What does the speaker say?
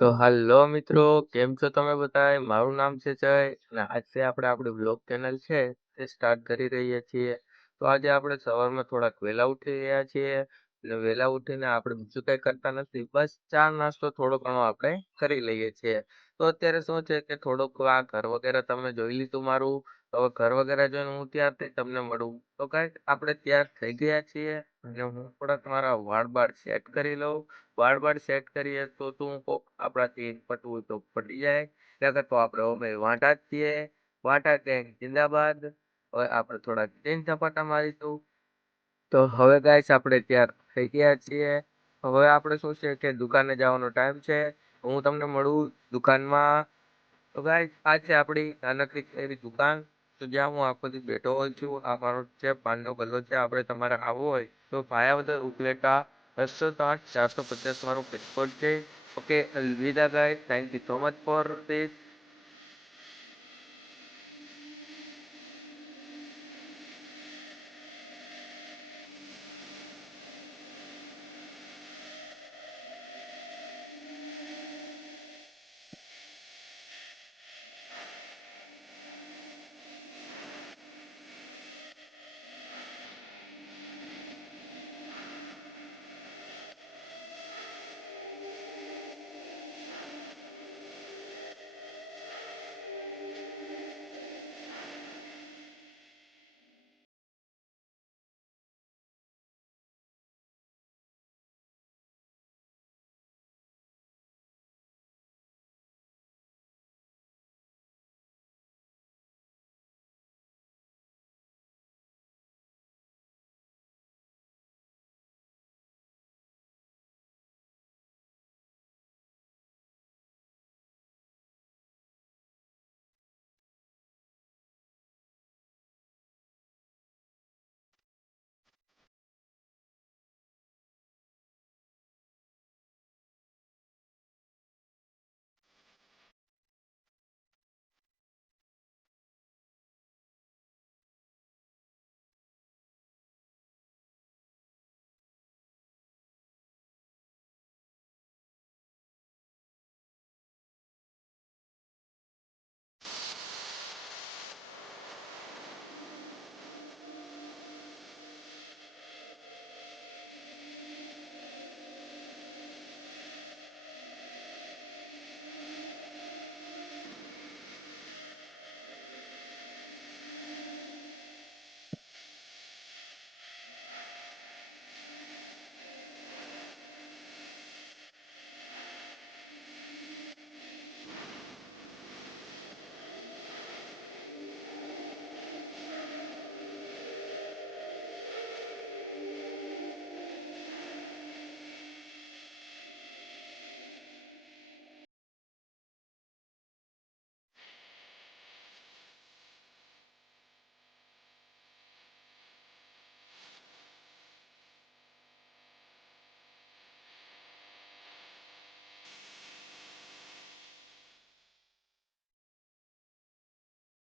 તો હાલો મિત્રો, કેમ છો તમે બધાય? મારું નામ છે જય અને આજે આપણે આપણી વ્લોગ ચેનલ છે તે સ્ટાર્ટ કરી રહ્યા છીએ. તો આજે આપણે સવારમાં થોડાક વહેલા ઉઠી રહ્યા છીએ એટલે વહેલા ઉઠીને આપણે બીજું કંઈ કરતા નથી, બસ ચા નાસ્તો થોડો ઘણો આપણે કરી લઈએ છીએ. તો અત્યારે શું છે કે થોડુંક આ ઘર વગેરે તમે જોઈ લીધું મારું, હવે ઘર વગેરે જોઈને હું ત્યારથી તમને મળું. તો કાંઈક આપણે તૈયાર થઈ ગયા છીએ અને હું થોડાક મારા વાળ બાળ સેટ કરી લઉં. વાળ બાળ સેટ કરીએ તો તું કોક આપણાથી પટવું તો પટી જાય, નકર તો આપણે ઓમે વાંઢા જ છીએ. વાંઢા ગેંગ જિંદાબાદ. હવે આપણે થોડાક ચેન ચપાટા મારીશું. તો હવે ગાઈસ આપણે તૈયાર થઈ ગયા છીએ. હવે આપણે શું છે કે દુકાને જવાનો ટાઈમ છે. હું તમને મળું દુકાનમાં. તો ગાઈસ આ છે આપણી નાનકડી એવી દુકાન, તો જ્યાં હું આખો દી બેઠો હોઉં છું. આ મારો છે પાનનો ગલ્લો છે. આપણે તમારે આવવું હોય તો ભાયાવદર ઉપલેટા 208 450 મારો પિનકોડ છે. ઓકે, અલવિદા guys, thank you so much for this.